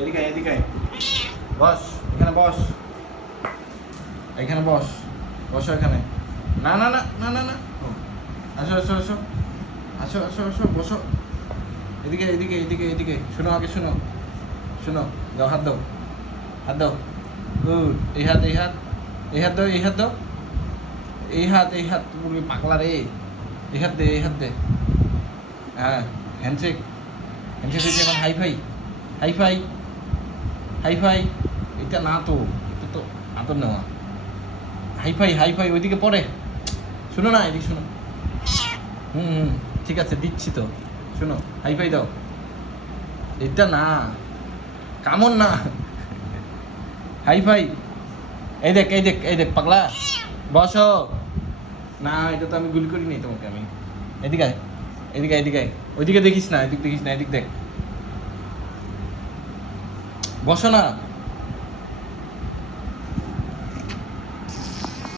এদিকে এদিকে বস, এখানে বস, এখানে বস, বসো এখানে। না না না না না না, আসো আসো আসো আসো আসো আসো বসো। এদিকে এদিকে এদিকে এদিকে শোনো, আগে শোনো, শোনো, দাও হাত দাও, হাত দাও। গুড, এই হাত এই হাত, এই হাত দাও, এই হাত দাও, এই হাত এই হাত, পুরো পাগলা রে। এই হাত দে, এই হাত দে। হ্যাঁ, হ্যান্ডশেক, হ্যান্ডশেক হয়েছে এখন হাইফাই, হাইফাই, হাইফাই। এটা না তো, এটা তো আদর নেওয়া। হাইফাই হাইফাই ওইদিকে পড়ে। শোনো না, এদিকে শোনো। হুম, ঠিক আছে দিচ্ছি তো, শোনো, হাইফাই দাও। এটা না, কামন না, হাইফাই। এই দেখ এই দেখ এই দেখ পাগলা, বসো। না, এটা তো আমি গুলি করি নি তোমাকে আমি। এদিকে আয়, এদিকে এদিকে আয়। ওইদিকে দেখিস না, এদিক দেখিস না, এদিক দেখ। বসো না।